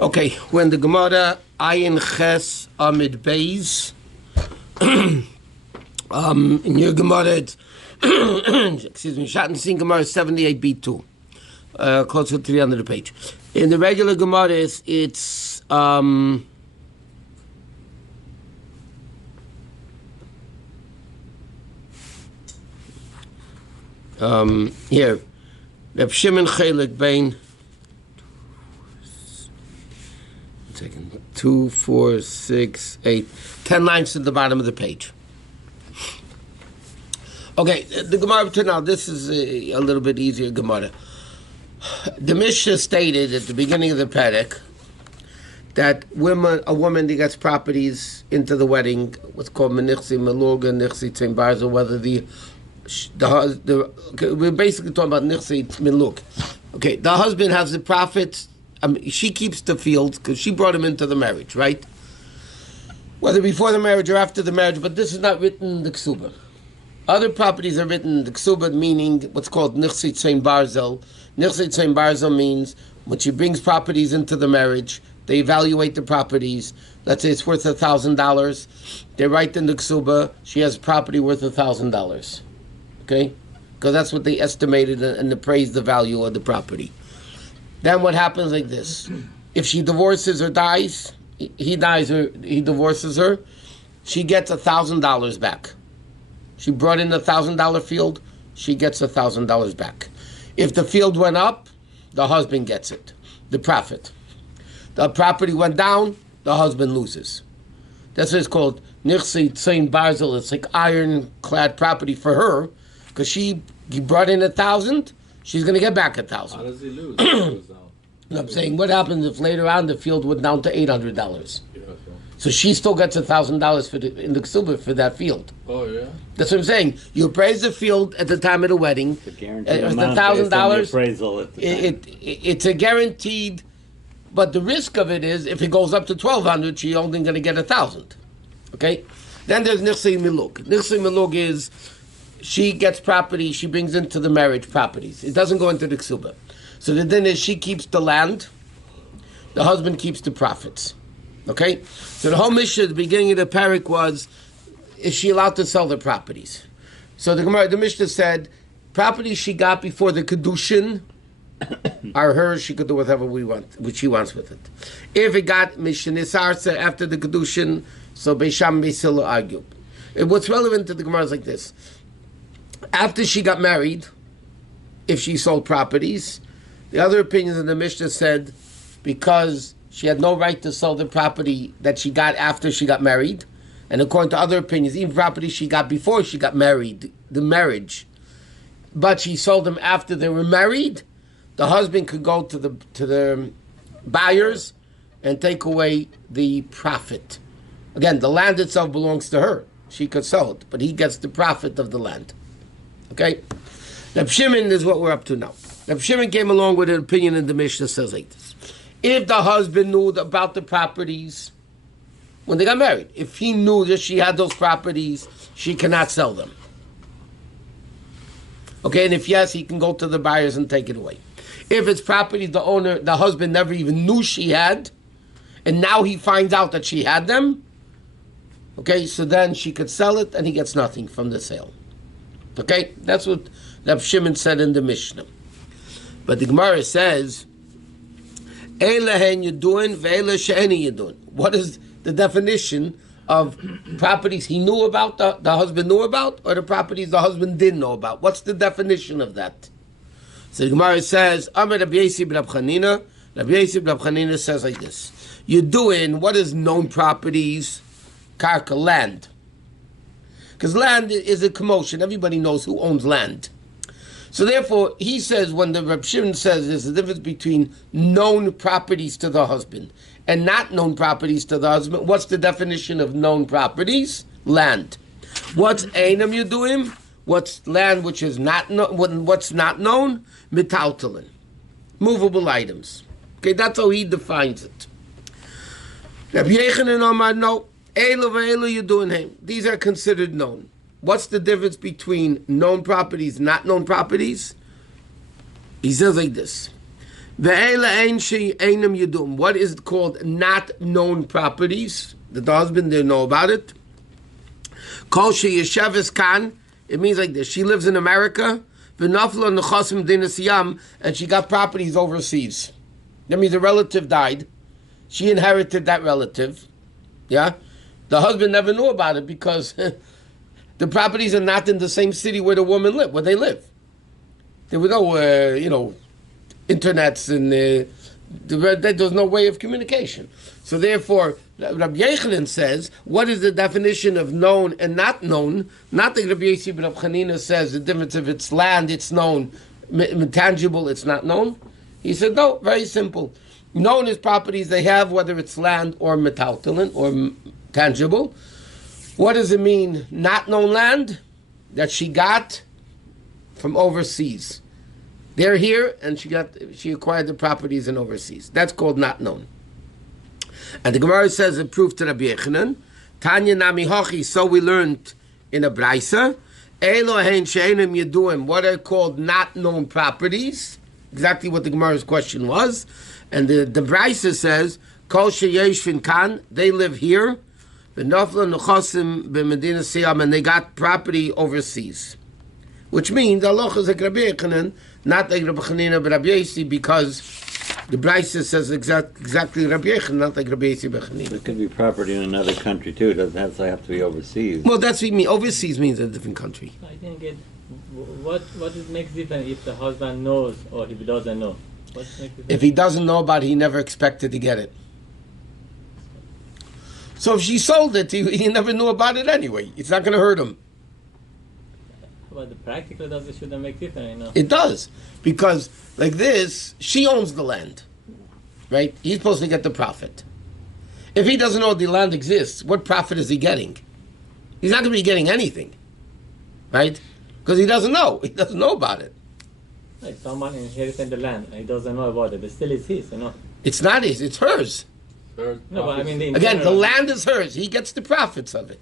Okay, when the Gemara Ayin Ches Amid Beis, in your Gemara, it's excuse me, Shat and Sin Gemara 78b2, close to 300 the page. In the regular Gemara, it's here, Reb Shimon Chelik Bein. 2, 4, 6, 8, 10 lines to the bottom of the page. Okay, the Gemara to now, this is a little bit easier Gemara. The Mishnah stated at the beginning of the Perek that a woman that gets properties into the wedding, what's called Menichsi Meluga, Nichsi Tzimbarza, whether we're basically talking about Nichsi Melug. Okay, the husband has the profits. She keeps the field because she brought him into the marriage, right? Whether before the marriage or after the marriage, but this is not written in the Kesuba. Other properties are written in the Kesuba, meaning what's called Nichsi Tzein Barzel. Nichsi Tzein Barzel means when she brings properties into the marriage, they evaluate the properties. Let's say it's worth $1,000. They write in the Kesuba, she has property worth $1,000. Okay? Because that's what they estimated and appraised the value of the property. Then what happens like this? If she divorces or dies, he divorces her, she gets $1,000 back. She brought in $1,000 field, she gets $1,000 back. If the field went up, the husband gets it, the profit. The property went down, the husband loses. That's what it's called Nichsi Tzein Barzel. It's like ironclad property for her, because he brought in 1,000. She's going to get back 1,000. How does he lose? I'm saying, what happens if later on the field went down to $800? So she still gets $1,000 in the Kesubos for that field. Oh yeah. That's what I'm saying. You appraise the field at the time of the wedding. It's a guaranteed amount $1,000. It's a guaranteed, but the risk of it is if it goes up to $1,200, she's only going to get 1,000. Okay. Then there's Nichsi Milug. Nichsi Milug is she gets property, she brings into the marriage properties. It doesn't go into the Kesuba. So the din is she keeps the land, the husband keeps the profits. Okay? So the whole mission at the beginning of the parak was, is she allowed to sell the properties? So the Mishnah said, properties she got before the Kedushin are hers, she could do whatever what she wants with it. If it got Mishanisarsa after the Kedushin, so Beisham Beisila argue. What's relevant to the Gemara is like this. After she got married, if she sold properties, the other opinions in the Mishnah said because she had no right to sell the property that she got after she got married, and according to other opinions, even property she got before she got married, the marriage, but she sold them after they were married, the husband could go to the buyers and take away the profit. Again, the land itself belongs to her. She could sell it, but he gets the profit of the land. Okay? Reb Shimon is what we're up to now. Reb Shimon came along with an opinion in the Mishnah says like this. If the husband knew about the properties when they got married, if he knew that she had those properties, she cannot sell them. Okay, and if yes, he can go to the buyers and take it away. If it's property the husband never even knew she had, and now he finds out that she had them, okay, so then she could sell it and he gets nothing from the sale. Okay, that's what Reb Shimon said in the Mishnah. But the Gemara says, what is the definition of properties he knew about, the husband knew about, or the properties the husband didn't know about? What's the definition of that? So the Gemara says, Rabbi Yosef says like this. What is known properties? Karka, land. Because land is a commotion. Everybody knows who owns land. So therefore, he says, when the Reb Shimon says there's a difference between known properties to the husband and not known properties to the husband, what's the definition of known properties? Land. What's Einam Yuduim? What's land which is not what's not known? Metaltalin. Movable items. Okay, that's how he defines it. Rabbi Yechanan Omar, no. These are considered known. What's the difference between known properties and not known properties? He says like this. What is called not known properties that the husband didn't know about it? Kol sheyesheves kan. It means like this: she lives in America, and she got properties overseas. That means a relative died. She inherited that relative. Yeah, the husband never knew about it because the properties are not in the same city where the woman lived, where they live. There was no, internets and there was no way of communication. So therefore, Rabbi Yochanan says, what is the definition of known and not known? Not like Rabbi Yosef, but Rabbi Chanina says the difference if it's land, it's known, tangible, it's not known. He said, no, very simple. Known is properties they have, whether it's land or metaltalin or tangible. What does it mean, not known land? That she got from overseas. They're here, and she acquired the properties in overseas. That's called not known. And the Gemara says a proof to Rabbi Yochanan. Tanya nami hochi. So we learned in a braysa. Elohein she'enim yeduim. What are called not known properties? Exactly what the Gemara's question was. And the braysa says kol sheyeshvin kan. They live here. V'nofla nechosim b'medina siyam, and they got property overseas. Which means Allah is like Rabbi Yochanan, not like Rabbi Chanina, but Rabbi Yossi, because the Brisa says exactly Rabbi Yochanan, not like Rabbi Yossi, but Chanina. It could be property in another country too. It doesn't have to be overseas. Well, that's what you mean. Overseas means a different country. I didn't get what it makes difference if the husband knows or if he doesn't know. What makes difference? If he doesn't know about it, he never expected to get it. So if she sold it, he never knew about it anyway. It's not going to hurt him. But the practical does it shouldn't make difference, It does, because like this, she owns the land, right? He's supposed to get the profit. If he doesn't know the land exists, what profit is he getting? He's not going to be getting anything, right? Because he doesn't know. He doesn't know about it. Like someone inherited the land and he doesn't know about it, but still it's his, It's not his. It's hers. No, but I mean Again, the land is hers. He gets the profits of it.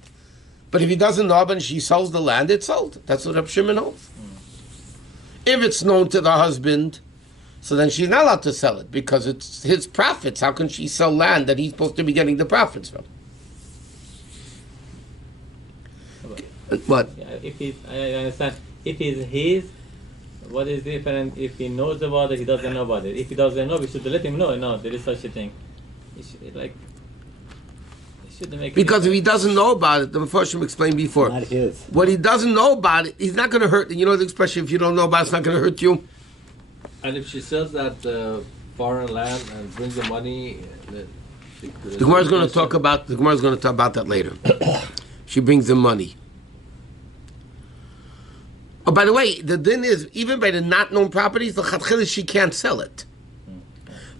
But if he doesn't know and she sells the land, it's sold. That's what Reb Shimon holds. If it's known to the husband, so then she's not allowed to sell it because it's his profits. How can she sell land that he's supposed to be getting the profits from? What? Yeah, I understand. If it's his, what is different? If he knows about it, he doesn't know about it. If he doesn't know, we should let him know. No, there is such a thing. Because if he doesn't know about it, the Mephoshim explained before. Not his. What he doesn't know about it, he's not going to hurt. You know the expression, if you don't know about it, it's not going to hurt you. And if she sells that foreign land and brings the money, the Gemara is going to talk about. The Gemara is going to talk about that later. She brings the money. Oh, by the way, the din is even by the not known properties, the chatchila she can't sell it.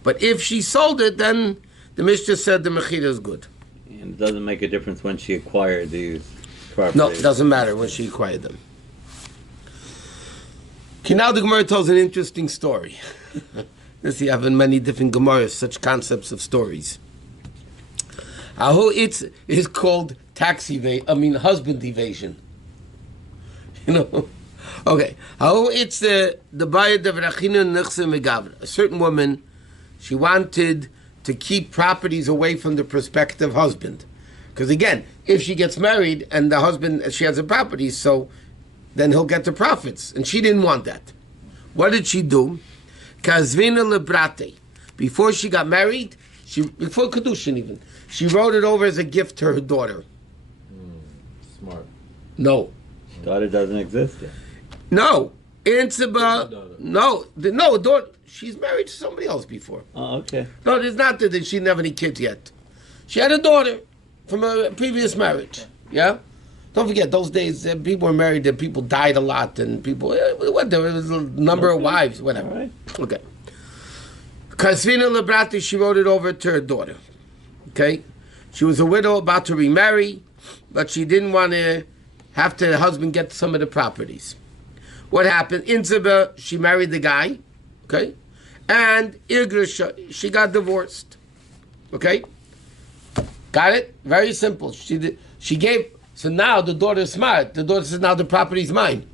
But if she sold it, then the Mishnah said the mechira is good. And it doesn't make a difference when she acquired these properties. No, it doesn't matter when she acquired them. Okay, now the Gemara tells an interesting story. This you have in many different Gemaras, such concepts of stories. It's called husband evasion. Okay. It's the bayad of Rachina Nechse Megavra. A certain woman, she wanted to keep properties away from the prospective husband. Because again, if she gets married and the husband, she has a property, so then he'll get the profits. And she didn't want that. What did she do? Kazvina lebrate. Before she got married, before Kedushin even, she wrote it over as a gift to her daughter. Smart. No. Daughter doesn't exist yet. No. No, daughter. She's married to somebody else before. Oh, okay. No, it's not that she didn't have any kids yet. She had a daughter from a previous marriage. Yeah? Don't forget, those days, people were married, and people died a lot, and people, there was a number of wives, whatever. All right. Okay. Kasvina Lebrati, she wrote it over to her daughter. Okay? She was a widow about to remarry, but she didn't want to have her husband get some of the properties. What happened? Inzibah, she married the guy. Okay? And Irgrisha, she got divorced. Okay? Got it? Very simple. She gave, so now the daughter's smart. The daughter says, now the property's mine.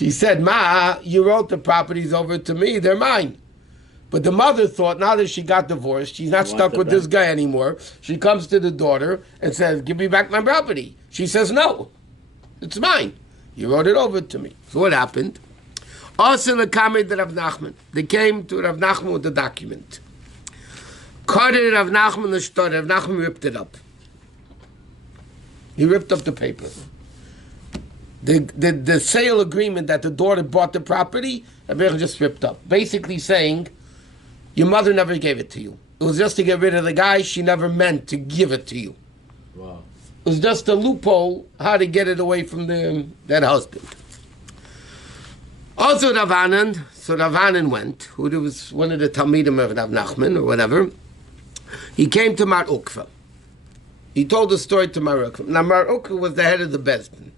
She said, Ma, you wrote the properties over to me, they're mine. But the mother thought now that she got divorced, she's not stuck with this guy anymore. She comes to the daughter and says, give me back my property. She says, no, it's mine. You wrote it over to me. So what happened? Also, they came to Rav Nachman with the document. Caught it Rav Nachman the story. Rav Nachman ripped it up. He ripped up the paper. The sale agreement that the daughter bought the property, Rabbi just ripped up. Basically saying, your mother never gave it to you. It was just to get rid of the guy. She never meant to give it to you. Wow. It was just a loophole how to get it away from that husband. Also Rav Anan went, who was one of the Talmidim of Rav Nachman or whatever. He came to Mar Ukva. He told the story to Mar Ukva. Now Mar Ukva was the head of the Bezdin.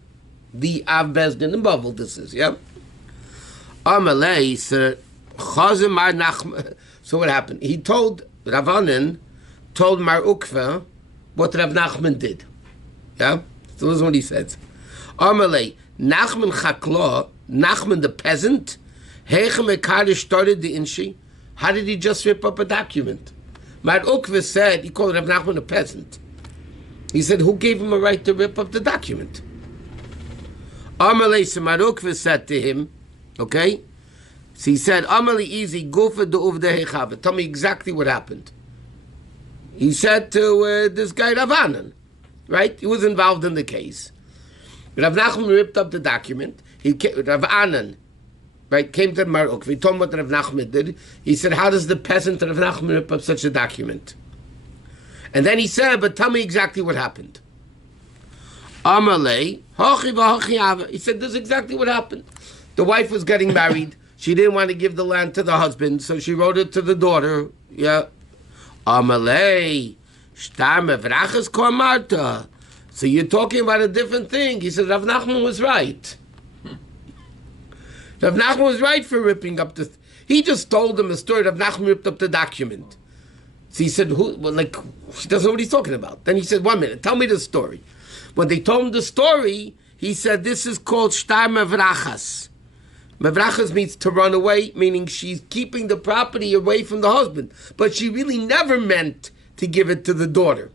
The Av Bezdin in Bavel, this is, yeah? Amalei said, so what happened? He told, Rav Anan told Mar Ukva what Rav Nachman did. Yeah? So this is what he says. Amalei, Nachman Chakla, Nachman the peasant, Heichem Ekarish started the Inshi. How did he just rip up a document? Mar Ukva said, he called Rav Nachman a peasant. He said, who gave him a right to rip up the document? Amalei, so Mar Ukva said to him, okay? So he said, Amalei easy, Gufa de Uvde Hechava. Tell me exactly what happened. He said to this guy, Rav Anan, right? He was involved in the case. Rav Nachman ripped up the document. Rav Anan, right, came to Mar Ukva. He told him what Rav Nachman did. He said, how does the peasant Rav Nachman rip up such a document? And then he said, but tell me exactly what happened. Amalei, he said, this is exactly what happened. The wife was getting married. She didn't want to give the land to the husband, so she wrote it to the daughter. Yeah. Amalei, shtar mevrachas komarta. So you're talking about a different thing. He said, Rav Nachman was right. Rav Nachman was right for ripping up the... He just told him a story. Rav Nachman ripped up the document. So he said, she doesn't know what he's talking about. Then he said, 1 minute, tell me the story. When they told him the story, he said, this is called shtar mevrachas. Mevrachas means to run away, meaning she's keeping the property away from the husband. But she really never meant to give it to the daughter.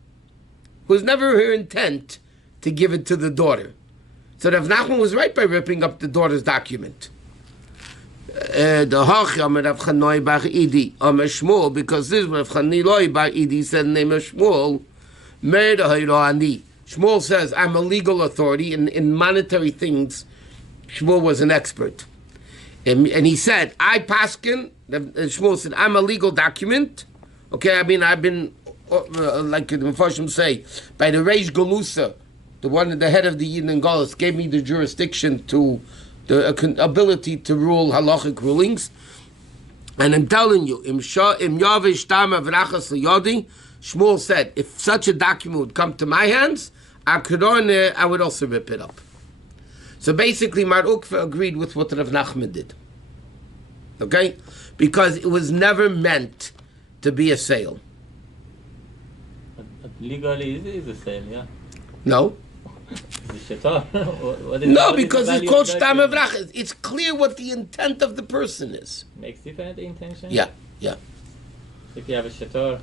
It was never her intent to give it to the daughter. So Rav Nachman was right by ripping up the daughter's document. Because this Rav Chaniloi Bar Idi said the name of Shmuel, Shmuel says, I'm a legal authority in monetary things. Shmuel was an expert. And he said, I paskin, Shmuel said, I'm a legal document. Okay, I mean, I've been, like the Mepharshim say, by the Reish Galusa, the head of the Yidden and Galus, gave me the jurisdiction to, the ability to rule halachic rulings. And I'm telling you, Shmuel said, if such a document would come to my hands, I would also rip it up. So basically, Mar Ukva agreed with what Rav Nachman did. Okay? Because it was never meant to be a sale. But legally, it is a sale, yeah? No. No, because it's called shtar mevrachas. It's clear what the intent of the person is. Makes different the intention? Yeah. If you have a shator...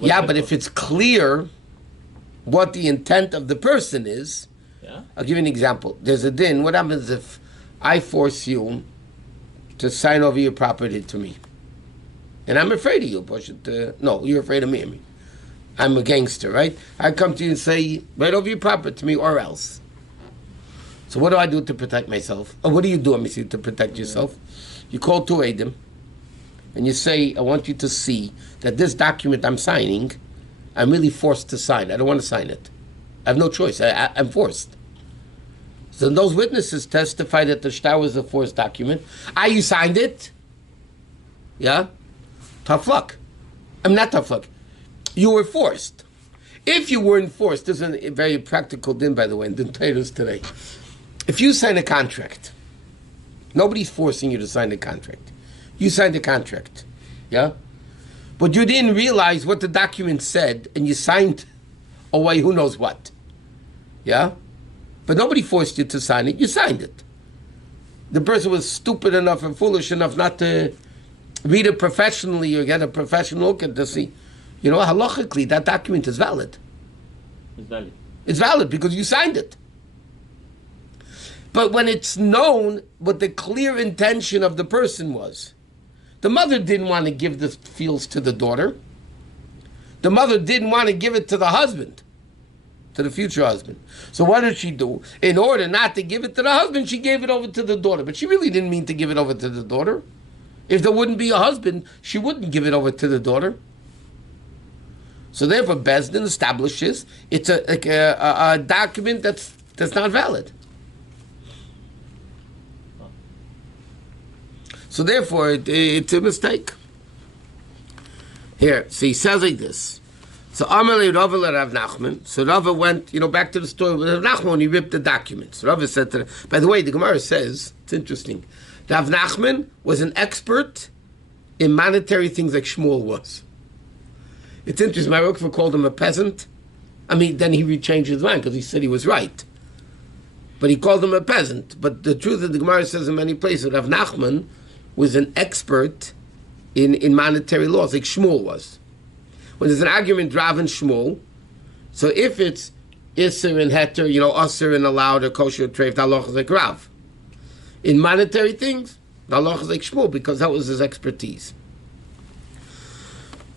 Yeah, but if it's clear what the intent of the person is, yeah? I'll give you an example. There's a din. What happens if I force you to sign over your property to me? And I'm afraid of you. No, you're afraid of me. I'm a gangster, right? I come to you and say, write over your property to me or else. So what do I do to protect myself? Or what do you do, Amici, to protect yourself? You call two Adam and you say, I want you to see that this document I'm signing, I'm really forced to sign. I don't want to sign it. I have no choice. I'm forced. So those witnesses testify that the shtar was a forced document. You signed it? Yeah? Tough luck. I'm not tough luck. You were forced. If you weren't forced, there's a very practical din, by the way, in the Torahs today. If you sign a contract, nobody's forcing you to sign the contract. You signed the contract. Yeah? But you didn't realize what the document said, and you signed away who knows what. Yeah? But nobody forced you to sign it. You signed it. the person was stupid enough and foolish enough not to read it professionally or get a professional look at to see, halachically, that document is valid. It's valid. It's valid because you signed it. But when it's known what the clear intention of the person was, the mother didn't want to give the fields to the daughter. The mother didn't want to give it to the husband, to the future husband. So what did she do? In order not to give it to the husband, she gave it over to the daughter. But she really didn't mean to give it over to the daughter. If there wouldn't be a husband, she wouldn't give it over to the daughter. So therefore, Beis Din establishes it's a document that's not valid. So therefore, it's a mistake. Here, so he says like this. So Amalei Rava Rav Nachman. So Rava went, back to the story with Rav Nachman when he ripped the documents. Rava said to by the way, the Gemara says, it's interesting, Rav Nachman was an expert in monetary things like Shmuel was. It's interesting, my Rokva called him a peasant. Then he changed his mind because he said he was right. But he called him a peasant. But the truth is, the Gemara says in many places, Rav Nachman was an expert in monetary laws, like Shmuel was. When there's an argument, Rav and Shmuel, so if it's Isser and Heter, Usser and allowed or kosher or treif, the halacha is like Rav. In monetary things, the halacha is like Shmuel, because that was his expertise.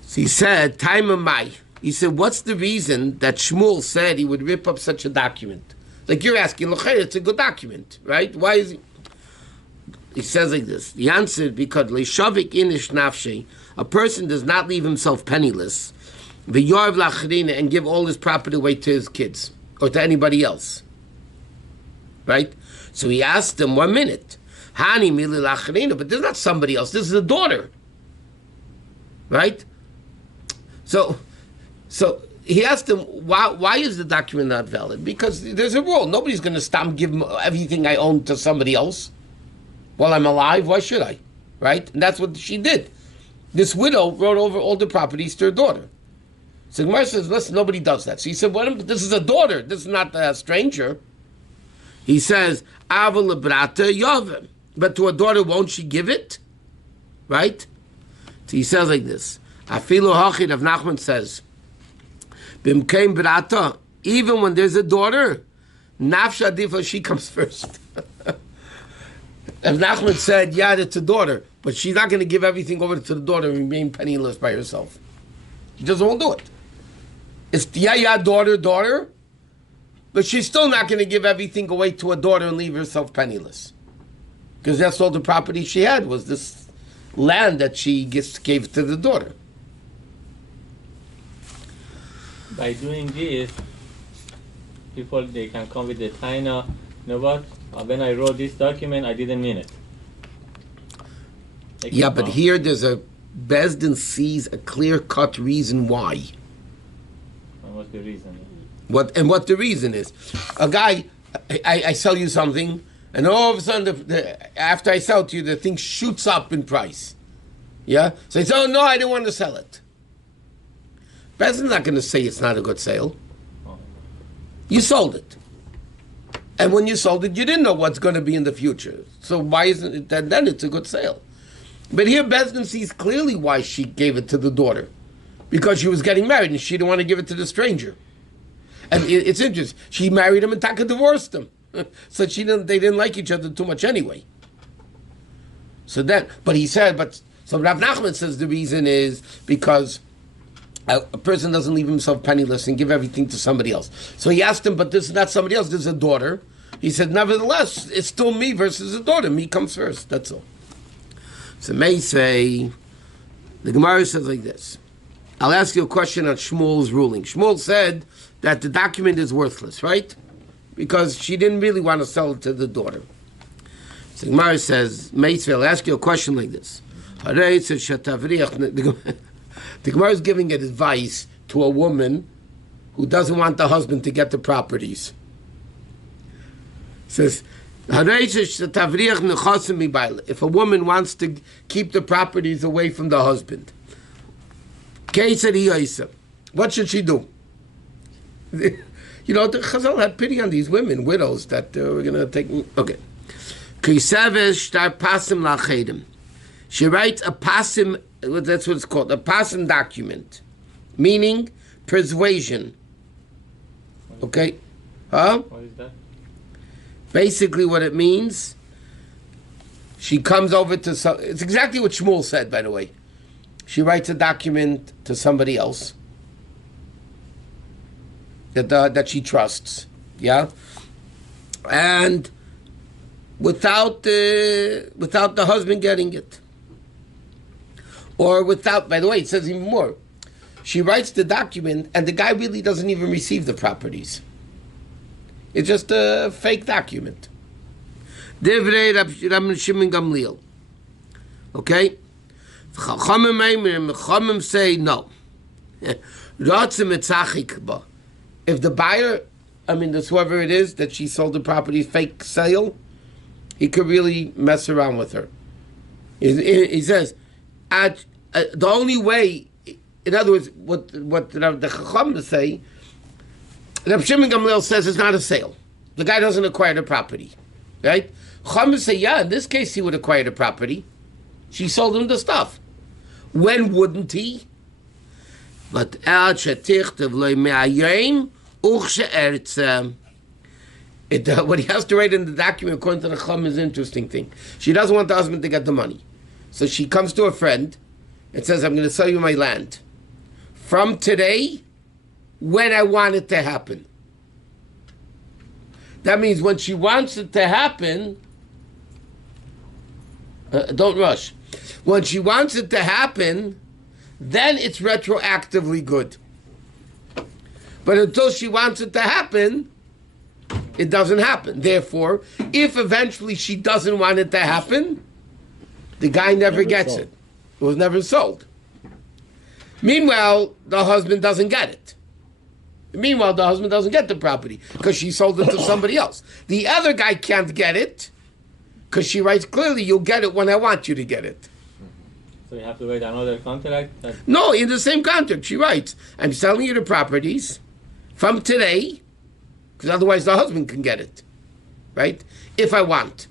So he said, Time of Mai. He said, what's the reason that Shmuel said he would rip up such a document? Like you're asking, it's a good document, right? Why is he? He says like this. The answer is because leishavik inish nafshe, a person does not leave himself penniless, v'yarv lachrina, and give all his property away to his kids or to anybody else. Right? So he asked him, 1 minute, hani mili lachrina, but there's not somebody else. This is a daughter. Right? So he asked him, why is the document not valid? Because there's a rule. Nobody's going to stop give everything I own to somebody else. While I'm alive, why should I? Right? And that's what she did. This widow wrote over all the properties to her daughter. So Gemara says, listen, nobody does that. So he said, this is a daughter. This is not a stranger. He says, Ava lebrata yavim. But to a daughter, won't she give it? Right? So he says like this. Afilu hachid of Nachman says, Bimkein brata, even when there's a daughter, nafsha difa, she comes first. If Nachman said, yeah, it's a daughter, but she's not going to give everything over to the daughter and remain penniless by herself. She just won't do it. It's, daughter, but she's still not going to give everything away to a daughter and leave herself penniless. Because that's all the property she had, was this land that she gave to the daughter. By doing this, people, they can come with the taina, what? When I wrote this document, I didn't mean it. Yeah, but here there's a Beis Din sees a clear-cut reason why. And what's the reason? What the reason is? A guy, I sell you something, and all of a sudden, after I sell it to you, the thing shoots up in price. Yeah? So he says, oh, no, I didn't want to sell it. Beis Din's not going to say it's not a good sale. You sold it. And when you sold it, you didn't know what's going to be in the future. So why isn't it that then it's a good sale? But here Beis Din sees clearly why she gave it to the daughter. Because she was getting married and she didn't want to give it to the stranger. And it's interesting. She married him and Taka divorced him. So they didn't like each other too much anyway. So he said, so Rav Nachman says the reason is because a person doesn't leave himself penniless and give everything to somebody else. So he asked him, but this is not somebody else, this is a daughter. He said, nevertheless, it's still me versus a daughter. Me comes first, that's all. So may say, the Gemara says like this. I'll ask you a question on Shmuel's ruling. Shmuel said that the document is worthless, right? Because she didn't really want to sell it to the daughter. So the Gemara says, I'll ask you a question like this. The Gemara is giving advice to a woman who doesn't want the husband to get the properties. It says, if a woman wants to keep the properties away from the husband, what should she do? The Chazal had pity on these women, widows, that were going to take... Okay. Kesubos shtar pasim lachedim. She writes a pasim, that's what it's called, a pasim document, meaning persuasion. Okay? Huh? What is that? Basically what it means, she comes over to some, it's exactly what Shmuel said, by the way. She writes a document to somebody else that she trusts, yeah? And without the husband getting it. Or without, by the way, it says even more. She writes the document and the guy really doesn't even receive the properties. It's just a fake document. Divrei Rabbi Shimon Gamliel. Okay? Chachamim say no. If the buyer, this whoever it is that she sold the property, fake sale, he could really mess around with her. He says, the only way, in other words, what the Chacham say, Rabbi Shimon Gamliel says it's not a sale. The guy doesn't acquire the property, right? Chacham say, yeah, in this case he would acquire the property. She sold him the stuff. When wouldn't he? But what he has to write in the document, according to the Chacham, is an interesting thing. She doesn't want the husband to get the money. So she comes to a friend and says, I'm going to sell you my land. From today, when I want it to happen. That means when she wants it to happen, don't rush. When she wants it to happen, then it's retroactively good. But until she wants it to happen, it doesn't happen. Therefore, if eventually she doesn't want it to happen, the guy never gets it. It was never sold. Meanwhile, the husband doesn't get it. Meanwhile, the husband doesn't get the property because she sold it to somebody else. The other guy can't get it because she writes clearly, you'll get it when I want you to get it. So you have to write another contract? No, in the same contract, she writes, I'm selling you the properties from today, because otherwise the husband can get it, right? If I want.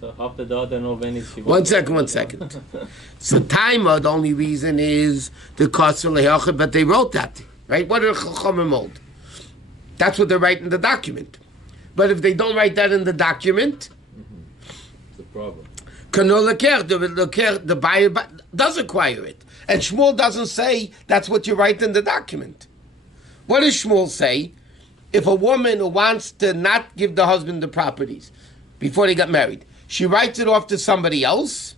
So how the daughter know when is she? One second. So Taima, the only reason is the cost of le'achad, but they wrote that, right? What did Chachamim hold? That's what they write in the document. But if they don't write that in the document, it's a problem. The buyer does acquire it. And Shmuel doesn't say that's what you write in the document. What does Shmuel say? If a woman who wants to not give the husband the properties before they got married, she writes it off to somebody else,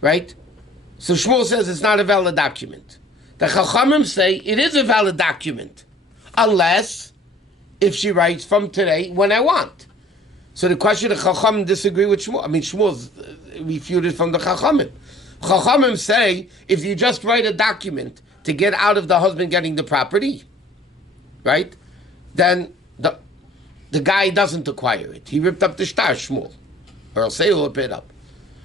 right? So Shmuel says it's not a valid document. The Chachamim say it is a valid document, unless if she writes from today when I want. So the question, the Chachamim disagree with Shmuel. Shmuel's refuted from the Chachamim. Chachamim say if you just write a document to get out of the husband getting the property, right? Then the guy doesn't acquire it. He ripped up the shtar, Shmuel. Or I'll say he'll rip it up.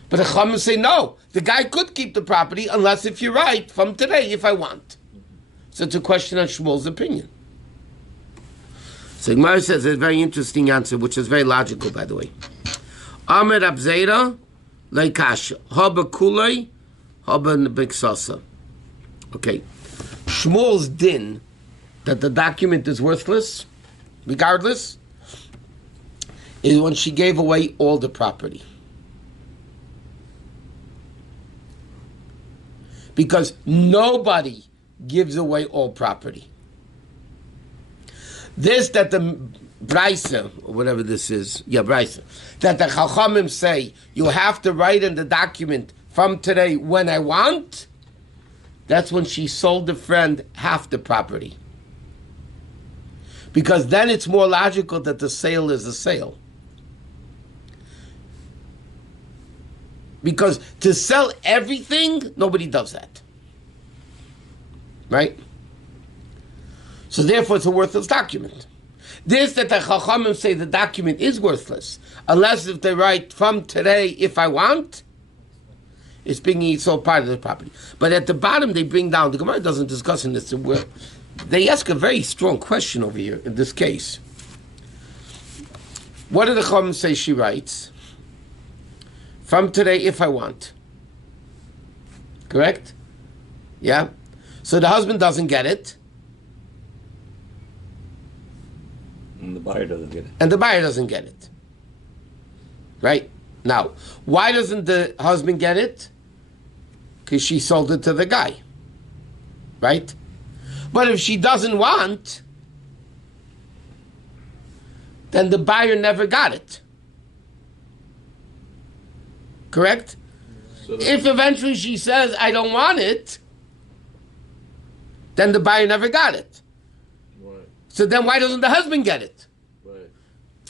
But the Chachamim say no. The guy could keep the property unless if you write from today if I want. So it's a question on Shmuel's opinion. So Gemara says a very interesting answer, which is very logical, by the way. Amir Abzeira leikash haba kulei haba biksasa. Okay, Shmuel's din that the document is worthless, regardless, is when she gave away all the property. Because nobody gives away all property. This that the Braisa, or whatever this is, Braisa, that the Chachamim say, you have to write in the document from today when I want, that's when she sold the friend half the property. Because then it's more logical that the sale is a sale. Because to sell everything, nobody does that. Right? So therefore it's a worthless document. This that the Chachamim say the document is worthless, unless if they write from today if I want, it's being sold part of the property. But at the bottom they bring down, the Gemara doesn't discuss in this, they ask a very strong question over here in this case. What did the Chum say she writes? From today, if I want. Correct? Yeah? So the husband doesn't get it. And the buyer doesn't get it. And the buyer doesn't get it. Right? Now, why doesn't the husband get it? Because she sold it to the guy. Right? But if she doesn't want, then the buyer never got it. Correct? So If eventually she says, I don't want it, then the buyer never got it. right, So then why doesn't the husband get it? right.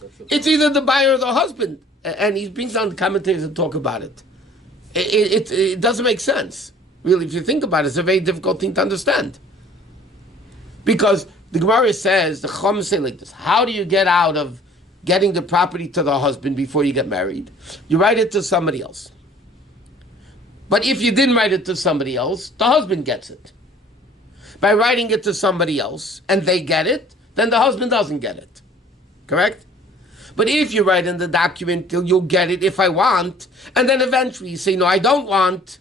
That's the It's either the buyer or the husband. And he brings down the commentators and talk about it. It doesn't make sense. Really, if you think about it, it's a very difficult thing to understand. Because the Gemara says, the Chum say like this, how do you get out of getting the property to the husband before you get married? You write it to somebody else. But if you didn't write it to somebody else, the husband gets it. By writing it to somebody else, and they get it, then the husband doesn't get it. Correct? But if you write in the document, you'll get it if I want, and then eventually you say, no, I don't want,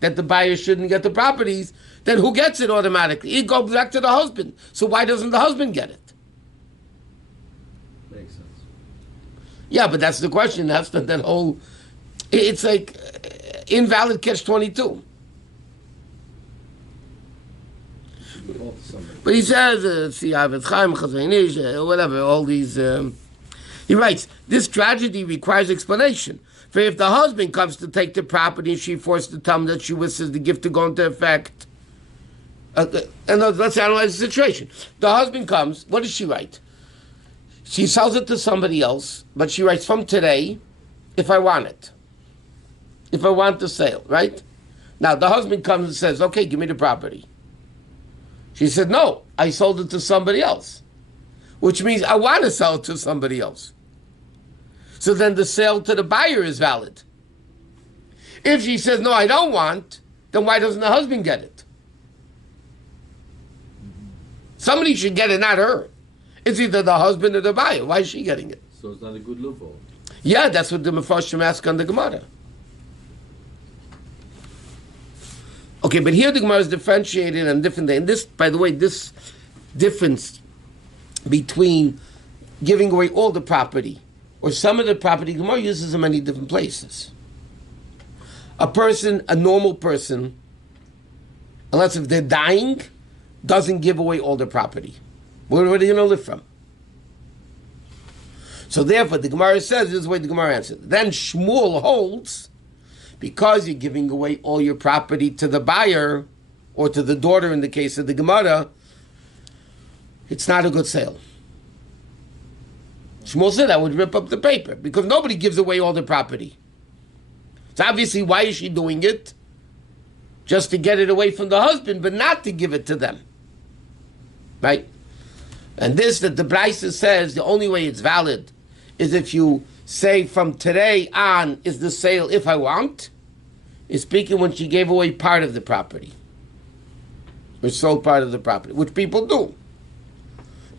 that the buyer shouldn't get the properties, then who gets it automatically? It goes back to the husband. So why doesn't the husband get it? makes sense. Yeah, but that's the question. That's that whole... It's like invalid catch-22. But he says, whatever, all these... he writes, this tragedy requires explanation. For if the husband comes to take the property and she forced to tell him that she wishes the gift to go into effect... and let's analyze the situation. The husband comes, what does she write? She sells it to somebody else, but she writes, from today, if I want it. If I want the sale, right? Now, the husband comes and says, okay, give me the property. She said, no, I sold it to somebody else. Which means I want to sell it to somebody else. So then the sale to the buyer is valid. If she says, no, I don't want, then why doesn't the husband get it? Somebody should get it, not her. It's either the husband or the buyer. Why is she getting it? So it's not a good loophole. Yeah, that's what the Mefarshim ask on the Gemara. Okay, but here the Gemara is differentiated and different. And this, by the way, this difference between giving away all the property or some of the property, Gemara uses in many different places. A person, a normal person, unless if they're dying, doesn't give away all their property. Where are they going to live from? So therefore, the Gemara says, this is the way the Gemara answers. Then Shmuel holds, because you're giving away all your property to the buyer, or to the daughter in the case of the Gemara, it's not a good sale. Shmuel said that would rip up the paper, because nobody gives away all the property. So obviously, why is she doing it? Just to get it away from the husband, but not to give it to them. Right? And this, that the Brisa says, the only way it's valid is if you say from today on is the sale if I want, is speaking when she gave away part of the property. Or sold part of the property, which people do.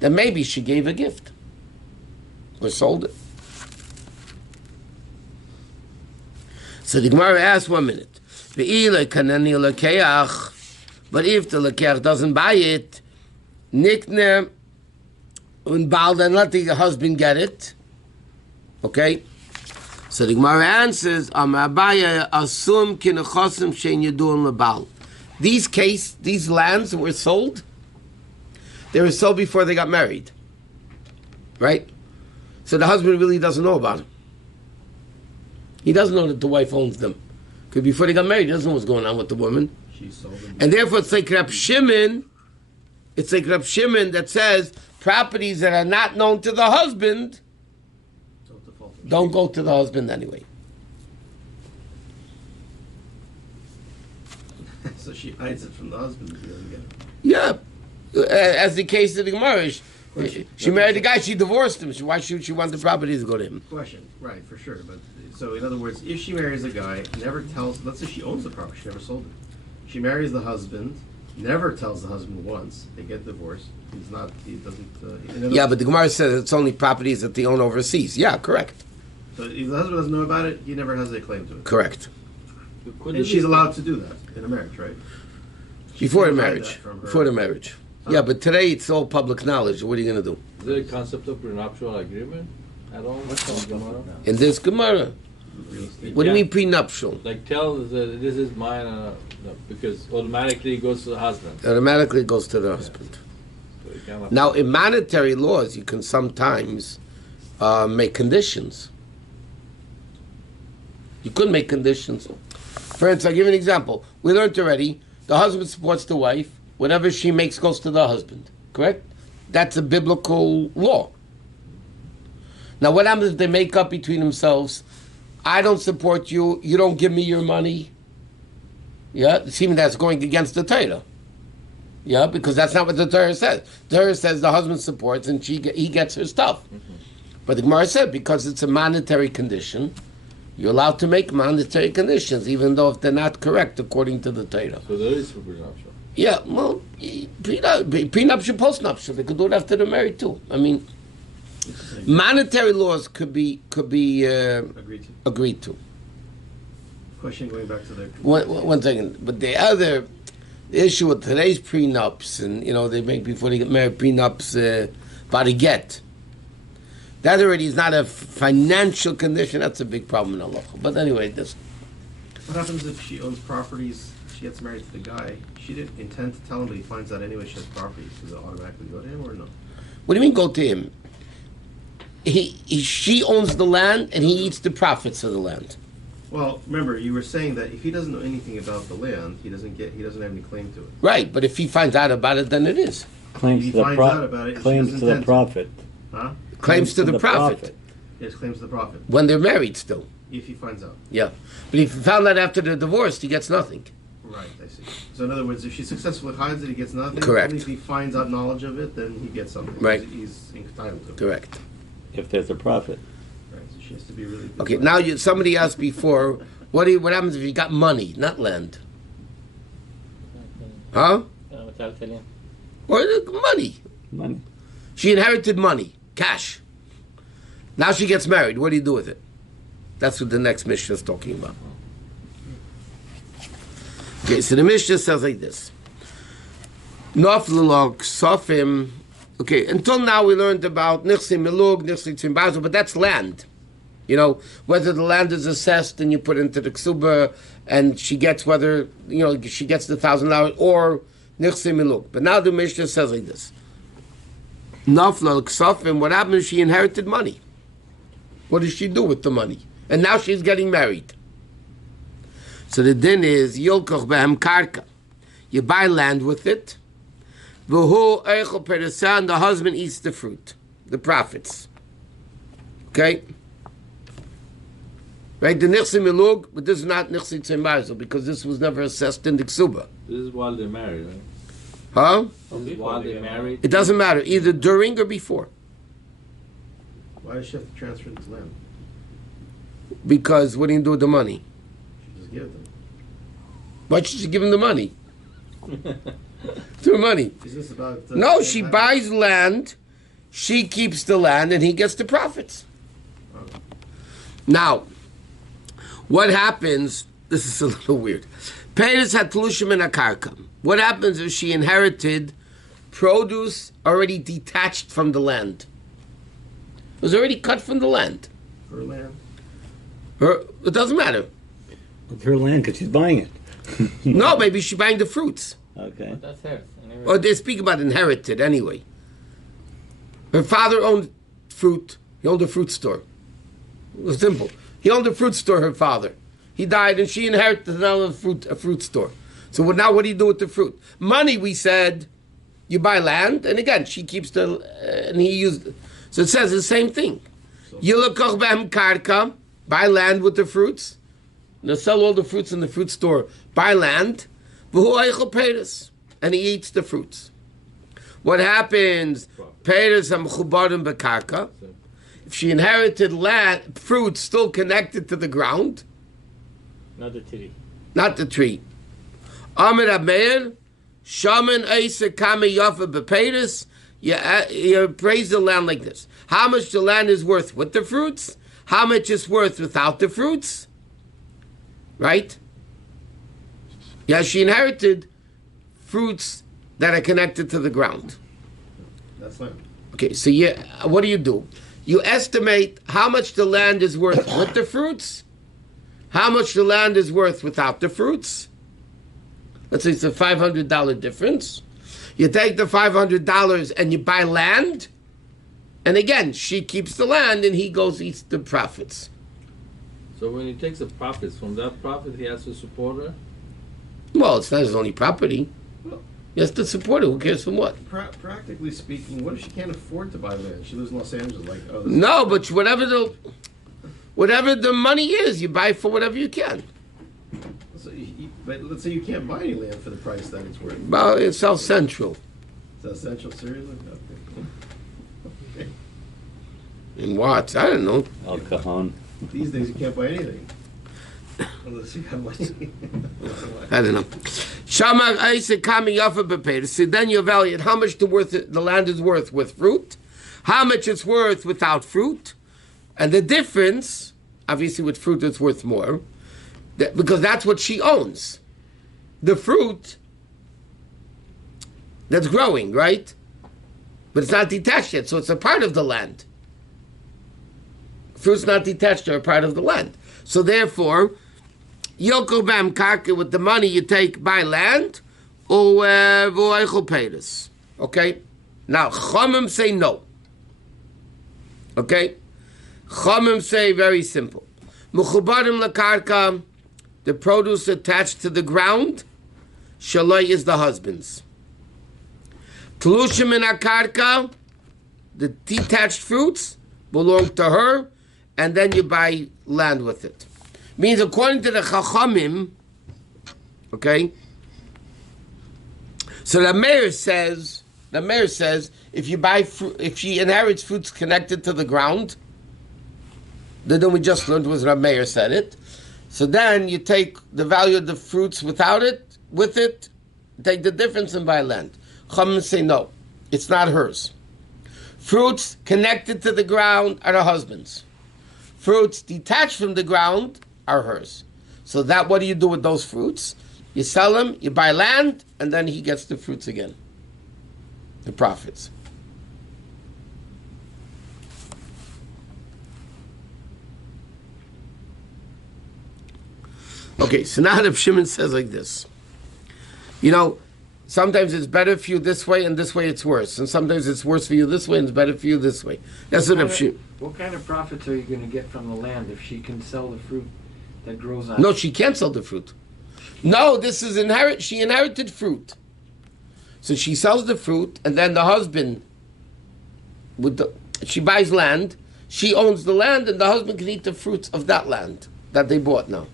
Then maybe she gave a gift. Or sold it. So the Gemara asks 1 minute. But if the lekeach doesn't buy it, nikne and Baal, then let the husband get it. Okay? So the Gemara answers, asum kinechosim shein yedun lebal. These lands were sold, they were sold before they got married. Right? So the husband really doesn't know about them. He doesn't know that the wife owns them. Because before they got married, he doesn't know what's going on with the woman. She sold them. And therefore it's like Reb Shimon, that says properties that are not known to the husband don't go to the husband anyway. So she hides it from the husband if he doesn't get it. Yeah. As the case of the Gemara, she married the guy, she divorced him. Why should she want the property to go to him? Question, right, for sure. But so in other words, if she marries a guy, never tells, let's say she owns the property, she never sold it. She marries the husband, never tells the husband once. They get divorced. He's not. He doesn't. Yeah, but the Gemara says it's only properties that they own overseas. Yeah, correct. So if the husband doesn't know about it, he never has a claim to it. Correct. And she's allowed to do that in a marriage, right? Before the can't hide marriage. that from her. Before the marriage. Yeah, but today it's all public knowledge. What are you going to do? Is there a concept of prenuptial agreement at all? In this Gemara. Real estate. What do you mean prenuptial? Like tell that this is mine, no, because automatically it goes to the husband. Automatically goes to the husband. So you cannot- Now, in monetary laws, you can sometimes make conditions. You could make conditions. For instance, I'll give you an example. We learned already, the husband supports the wife. Whatever she makes goes to the husband. Correct? That's a biblical law. Now, what happens if they make up between themselves? I don't support you. You don't give me your money. Yeah, it seems that's going against the Torah. Yeah, because that's not what the Torah says. The Torah says the husband supports and he gets her stuff. But the Gemara said because it's a monetary condition, you're allowed to make monetary conditions, even though if they're not correct according to the Torah. So there is for prenuptial. Yeah, well, prenuptial, postnuptial, they could do it after they're married too. I mean, monetary laws could be Agreed to. agreed to. Question going back to the. One second, but the issue with today's prenups, and they make before they get married prenups by the get. That already is not a financial condition. That's a big problem in Allah. But anyway, this. What happens if she owns properties? She gets married to the guy. She didn't intend to tell him, but he finds out anyway she has properties. Does it automatically go to him or no? What do you mean go to him? She owns the land and he eats the profits of the land. Well, remember you were saying that if he doesn't know anything about the land, he doesn't have any claim to it. Right, but if he finds out about it, then it is. Claims He to the finds out about it, she claims doesn't to the intend to. profit. Huh? Claims to the profit. Yes, claims to the profit When they're married still. if he finds out. Yeah. But if he found out after they're divorced, he gets nothing. Right, I see. So in other words, if she successfully hides it, he gets nothing. Correct. Only if he finds out knowledge of it, then he gets something. Right. He's entitled to it. Correct. If there's a profit. Right. So she has to be really. Okay, now somebody asked before, what happens if you got money, not land? Huh? without telling. Or money. Money. She inherited money, cash. Now she gets married. What do you do with it? That's what the next Mishnah is talking about. Okay, so the Mishnah says like this. Noflulog Sofim. Okay, until now we learned about Nixi Milug, Nixi Tzimbazo, but that's land. You know, whether the land is assessed and you put into the Kesuba and she gets she gets the $1,000 or Nixi Milug. But now the Mishnah says like this. Noflulog Sofim, what happened is she inherited money. What does she do with the money? And now she's getting married. So the din is Yolkoch Behem Karka. You buy land with it. V'hu eichel peresan, the husband eats the fruit, the profits. Okay? Right? The Nixi Milug, but this is not Nixi Tzembazo because this was never assessed in the Ksuba. This is while they're married, right? Huh? This is while they're married. It doesn't matter, either during or before. Why does she have to transfer this land? Because what do you do with the money? She just give it to him. Why should she give him the money? To money. Is this about? No, she buys land, she keeps the land, and he gets the profits. Now, what happens, this is a little weird. Peiris had tlushim in a karka. What happens if she inherited produce already detached from the land? It was already cut from the land. Her land. It doesn't matter. It's her land because she's buying it. No, maybe she's buying the fruits. Okay. That's hers. Anyway. Or they speak about inherited anyway. Her father owned fruit. He owned a fruit store. It was simple. He owned a fruit store, her father. He died and she inherited another fruit store. So what do you do with the fruit? Money, we said, you buy land, and again, she keeps and he used it. So it says the same thing. Yilakach behem karka, buy land with the fruits. Now sell all the fruits in the fruit store. Buy land. V'hu eichel peiris, and he eats the fruits. What happens? Peiris hamchubarim bekarka. If she inherited land, fruits still connected to the ground, Not the tree. not the tree. Amir Ameir, Shaman Eisa Kame Yafa Bepetis. You appraise the land like this. How much the land is worth with the fruits? How much it's worth without the fruits? Right? Yeah, she inherited fruits that are connected to the ground. That's fine. Okay, so what do? You estimate how much the land is worth with the fruits, how much the land is worth without the fruits. Let's say it's a $500 difference. You take the $500 and you buy land, and again, she keeps the land and he goes eats the profits. So when he takes the profits, from that profit he has to support her? Well, it's not his only property. Well, He has to support it. Who cares from what? Practically speaking, what if she can't afford to buy land? She lives in Los Angeles, like, oh, this No, but whatever the money is, you buy for whatever you can. But let's say you can't buy any land for the price that it's worth. Well, it's South Central. Is that essential? Seriously? Okay. In what? I don't know. Al Cajon. These days you can't buy anything. Unless you have money. I don't know. Shama Isaac Kami Yafa Bepetis. So then you evaluate how much the land is worth with fruit, how much it's worth without fruit, and the difference, obviously with fruit it's worth more, because that's what she owns. The fruit that's growing, right? But it's not detached yet, so it's a part of the land. Fruit's not detached, they're a part of the land. So therefore, Yoko Bam Karka, with the money you take, buy land, or Voichel Pedis. Okay? Now, Chomim say no. Okay? Chomim say very simple. Mechubarim Lakarka, the produce attached to the ground, Shaloi is the husband's. Tlushim in Akarka, the detached fruits, belong to her, and then you buy land with it. Means according to the Chachamim, okay, so the mayor says, if she inherits fruits connected to the ground, then we just learned was Rabbi Meir said it. So then you take the value of the fruits without it, with it, take the difference and buy land. Chachamim say no, it's not hers. Fruits connected to the ground are her husband's. Fruits detached from the ground are hers. So that, what do you do with those fruits? You sell them, you buy land, and then he gets the fruits again. The profits. Okay, so now Reb Shimon says like this. You know, sometimes it's better for you this way, and this way it's worse. And sometimes it's worse for you this way, and it's better for you this way. That's what Reb Shimon... What kind of profits are you going to get from the land if she can sell the fruit that grows on No, she can't sell the fruit. No, this is she inherited fruit. So she sells the fruit, and then the husband, she buys land, she owns the land, and the husband can eat the fruits of that land that they bought now.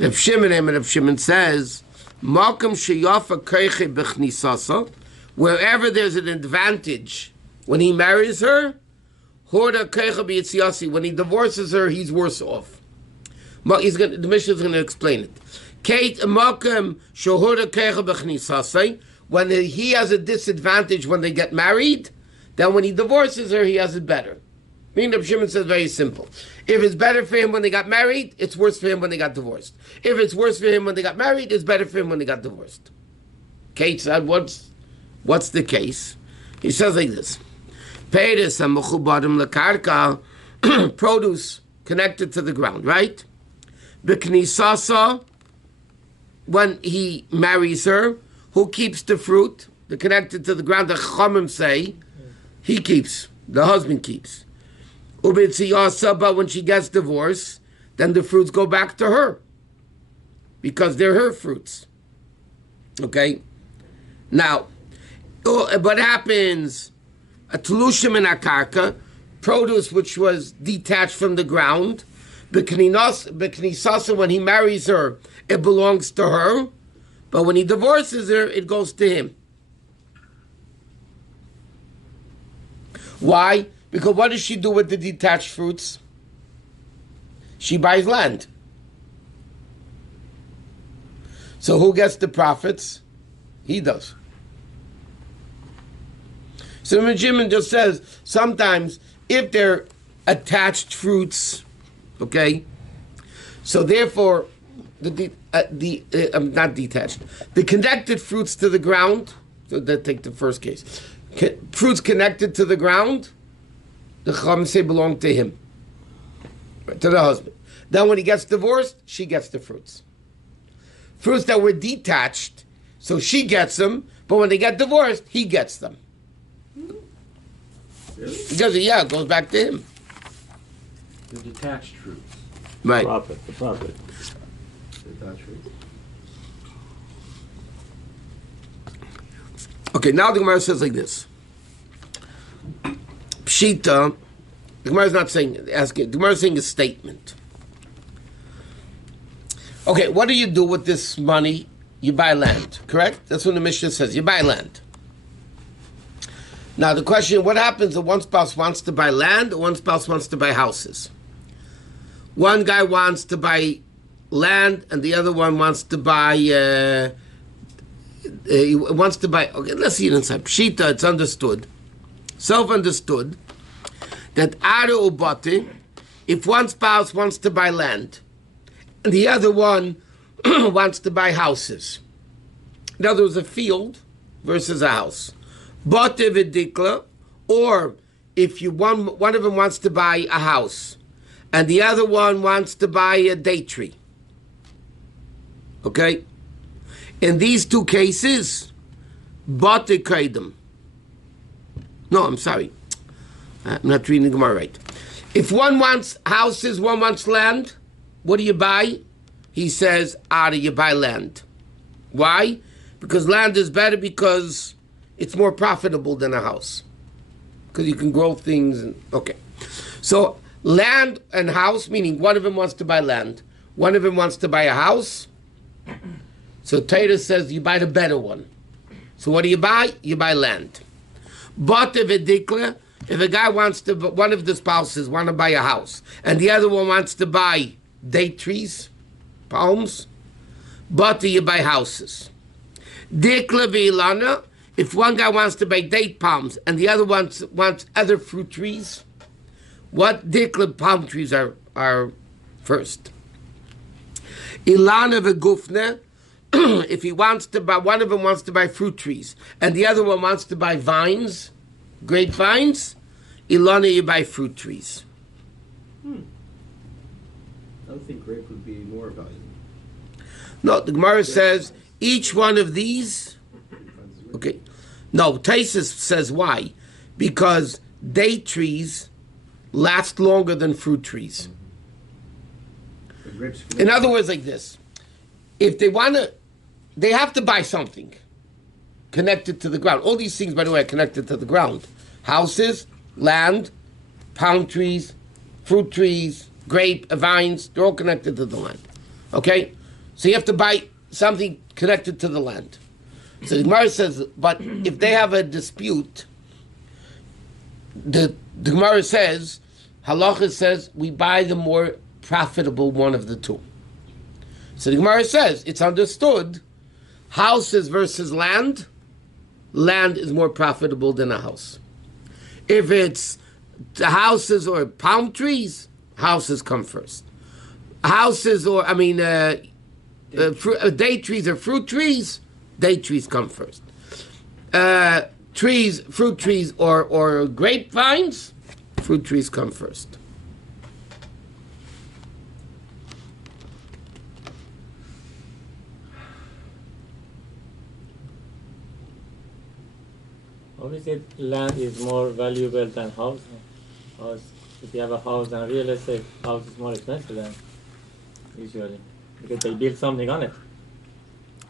Reb Shimon says, Malkum sheyafa keiche b'chnisasa, wherever there's an advantage when he marries her, Horda keiche b'yitziasi, when he divorces her, he's worse off. The Mishnah is going to explain it. Kate malkum shehorda keiche b'chnisasa, when he has a disadvantage when they get married, then when he divorces her, he has it better. Meaning Reb Shimon says very simple. If it's better for him when they got married, it's worse for him when they got divorced. If it's worse for him when they got married, it's better for him when they got divorced. Kate said, what's the case? He says like this. Peiris and mechubadim lekarka, produce connected to the ground, right? B'knisasa, when he marries her, who keeps the fruit? The connected to the ground, the Chachamim say, he keeps, the husband keeps. But when she gets divorced, then the fruits go back to her because they're her fruits. Okay? Now, what happens? A tlushim in akarka, produce which was detached from the ground, b'knisasa, when he marries her, it belongs to her, but when he divorces her, it goes to him. Why? Because what does she do with the detached fruits? She buys land. So who gets the profits? He does. So Shimon just says sometimes if they're attached fruits, okay, so therefore not detached, the connected fruits to the ground. So let's take the first case. Fruits connected to the ground, the Chacham say belong to him, right, to the husband. Then when he gets divorced, she gets the fruits. Fruits that were detached, so she gets them, but when they get divorced, he gets them. Really? Because it goes back to him. The detached fruits. Right. The profit. Detached fruits. Okay, now the Gemara says like this. Pshita, the Gemara is not asking, the Gemara is saying a statement. Okay, what do you do with this money? You buy land, correct? That's what the Mishnah says, you buy land. Now the question, what happens if one spouse wants to buy land or one spouse wants to buy houses? One guy wants to buy land and the other one wants to buy, okay, let's see it inside. Pshita, it's understood, self-understood, that Ara Ubati, if one spouse wants to buy land and the other one wants to buy houses. In other words, a field versus a house. Bate v'dikla, or if one of them wants to buy a house and the other one wants to buy a date tree. Okay? In these two cases, bate kaidem. No, I'm sorry. I'm not reading the Gemara right. If one wants houses, one wants land, what do you buy? He says, you buy land. Why? Because land is better because it's more profitable than a house. Because you can grow things. Okay. So land and house, meaning one of them wants to buy land, one of them wants to buy a house. So Torah says you buy the better one. So what do you buy? You buy land. But if a guy wants to, one of the spouses want to buy a house, and the other one wants to buy date trees, palms, but you buy houses. Dikla v'ilana, if one guy wants to buy date palms and the other wants other fruit trees, what dikla palm trees are first? Ilana v'gufna, if he wants to buy, one of them wants to buy fruit trees and the other one wants to buy vines, grapevines, ilana, you buy fruit trees. I would think grape would be more valuable. No, the Gemara says each one of these. Okay, no, Taisus says why? Because date trees last longer than fruit trees. In other words, like this: if they want to, they have to buy something connected to the ground. All these things, by the way, are connected to the ground: houses, land, palm trees, fruit trees, grape, vines—they're all connected to the land. Okay, so you have to buy something connected to the land. So the Gemara says, but if they have a dispute, the Gemara says, Halacha says, we buy the more profitable one of the two. So the Gemara says, it's understood, houses versus land is more profitable than a house. If it's the houses or palm trees, houses come first. Houses or, date trees or fruit trees, date trees come first. Fruit trees or grapevines, fruit trees come first. Obviously, land is more valuable than house. House, if you have a house and real estate, house is more expensive than usually because they build something on it.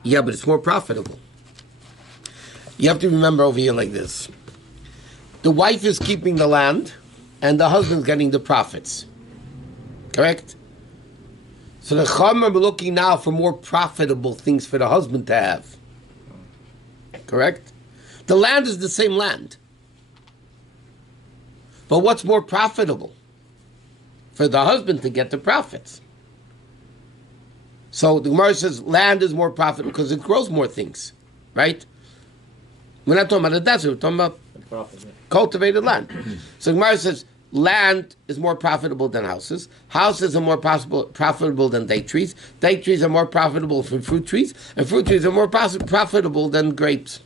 Yeah, but it's more profitable. You have to remember over here like this. The wife is keeping the land and the husband's getting the profits. Correct? So the Chacham are looking now for more profitable things for the husband to have. Correct? The land is the same land. But what's more profitable? For the husband to get the profits. So the Gemara says land is more profitable because it grows more things, right? We're not talking about the desert. We're talking about The profit, yeah. cultivated land. So Gemara says land is more profitable than houses. Houses are more profitable than date trees. Date trees are more profitable than fruit trees, and fruit trees are more profitable than grapes.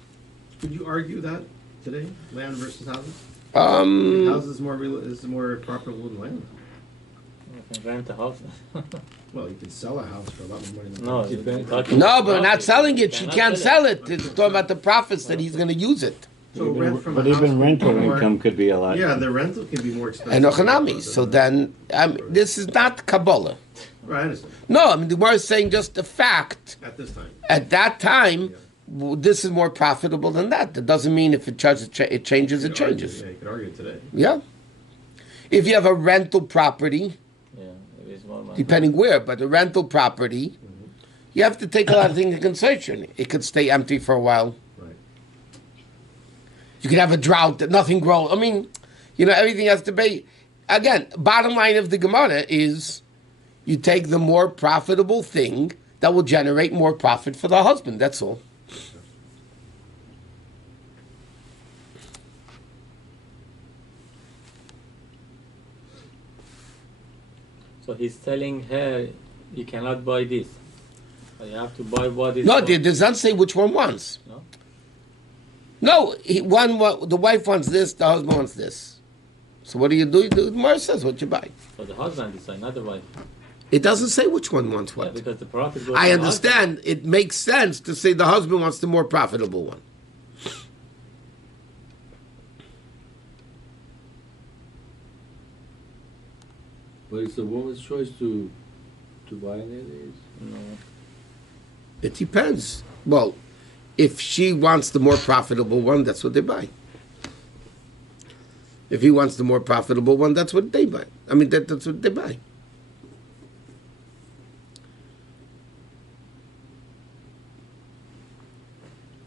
Would you argue that today, land versus houses? Um, Houses is more profitable than land. You can rent a house. Well, you can sell a house for a lot more money than No, that. you're talking no, but we're not profit. selling You it. She cannot can't sell it. It's talking about the profits that he's going to use it. So rent from But a house even would rental be more- income could be a lot. Yeah, the rental can be more expensive. And Ochanami. So then, this is not Kabbalah. Right, I understand. No, I mean, the Gemara is saying just the fact. At this time. At that time, this is more profitable than that. That doesn't mean if it changes, it changes, You it could argue- changes. Yeah, you could argue today. Yeah. If you have a rental property, Yeah, it is more money. depending where, but a rental property, you have to take a lot of things into consideration. It could stay empty for a while. Right. You could have a drought that nothing grows. I mean, everything has to be. Again, bottom line of the Gemara is you take the more profitable thing that will generate more profit for the husband. That's all. So he's telling her, you cannot buy this. But you have to buy what is. No, it doesn't say which one wants. No? No, the wife wants this, the husband wants this. So what do? The Gemara says what you buy. So the husband decides, not the wife. It doesn't say which one wants Yeah, what. because the profit goes I to the understand. It makes sense to say the husband wants the more profitable one. But it's the woman's choice to buy any of these. husband. No. It depends. Well, if she wants the more profitable one, that's what they buy. If he wants the more profitable one, that's what they buy. I mean, that's what they buy.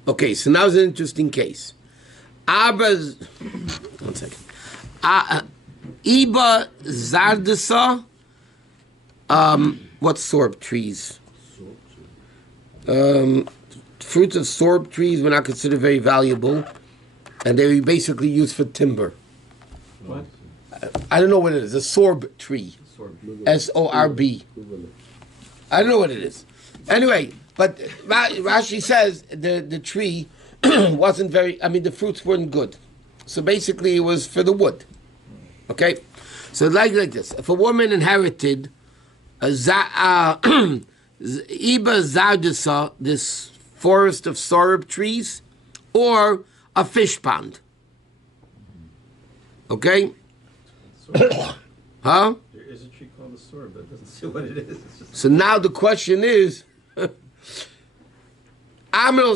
Okay, so now it's an interesting case. Abba's, one second. Iba Zardasa, what's sorb trees? Fruits of sorb trees were not considered very valuable, and they were basically used for timber. What? I don't know what it is. A sorb tree. S-O-R-B. I don't know what it is. Anyway, but Rashi says the tree wasn't very, the fruits weren't good. So basically it was for the wood. Okay? So like this. If a woman inherited a Iba Zardasa, this forest of sorb trees, or a fish pond. Okay? Huh? There is a tree called the sword, but it doesn't say what it is. It's just So now the question is,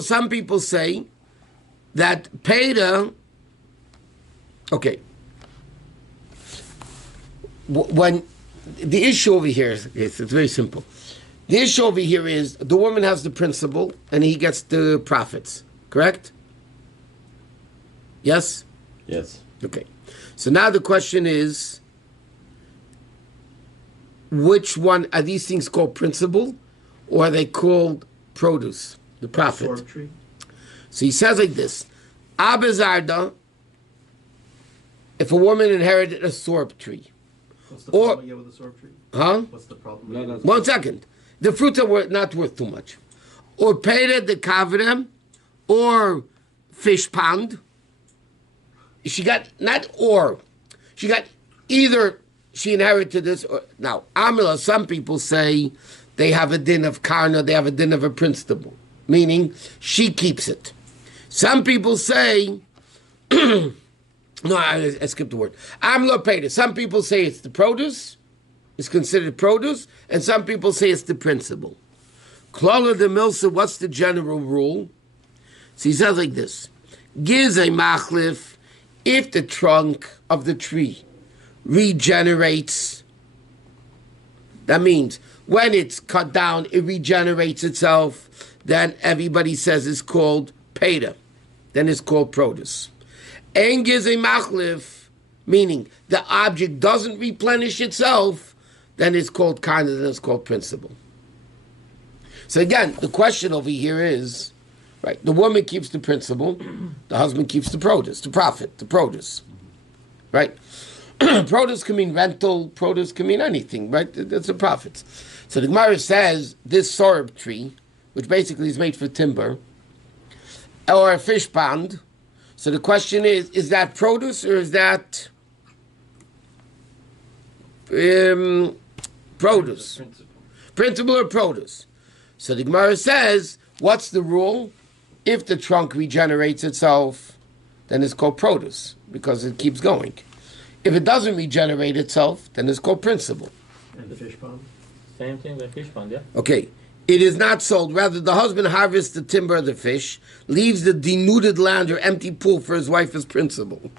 some people say that Peter, okay, when the issue over here is, it's very simple. The issue over here is the woman has the principal and he gets the profits, correct? Yes? Yes. Okay. So now the question is, which one, are these things called principal or are they called produce, the profit? sword tree. So he says like this, Abazarda, if a woman inherited a sorb tree, What's the Or- problem you get with the sword tree? huh? What's the problem? No, you get that's- with 1 second. The fruits are not worth too much. Or Pere de Kavrem, or fish pond. She got, she got either she inherited this, or, now, Amila, some people say they have a din of karna, they have a din of a principal, meaning she keeps it. Some people say, no, I skipped the word. Amla Pere. Some people say it's the produce, it's considered produce, and some people say it's the principal. Klola de Milsa, what's the general rule? So he says like this: Gives a machlif if the trunk of the tree regenerates. That means when it's cut down, it regenerates itself. Then everybody says it's called peta. Then it's called produce. And gives a machlif, meaning the object doesn't replenish itself. Then it's called karna, then it's called principle. So again, the question over here is, Right. The woman keeps the principal. The husband keeps the produce, the profit, the produce. Right. Produce can mean rental. Produce can mean anything. Right. That's the profits. So the Gemara says this sorb tree, which basically is made for timber, or a fish pond. So the question is that produce or is that produce? Principal or produce? So the Gemara says, what's the rule? If the trunk regenerates itself, then it's called produce, because it keeps going. If it doesn't regenerate itself, then it's called principal. And the fish pond? Same thing with fish pond, yeah. Okay. It is not sold. Rather, the husband harvests the timber of the fish, leaves the denuded land or empty pool for his wife as principal.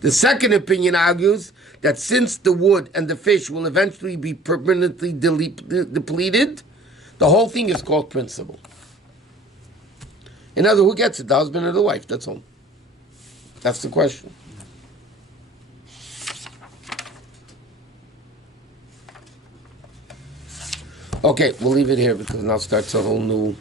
The second opinion argues that since the wood and the fish will eventually be permanently depleted, the whole thing is called principal. In other words, who gets it? The husband or the wife? That's all. That's the question. Okay, we'll leave it here because now starts a whole new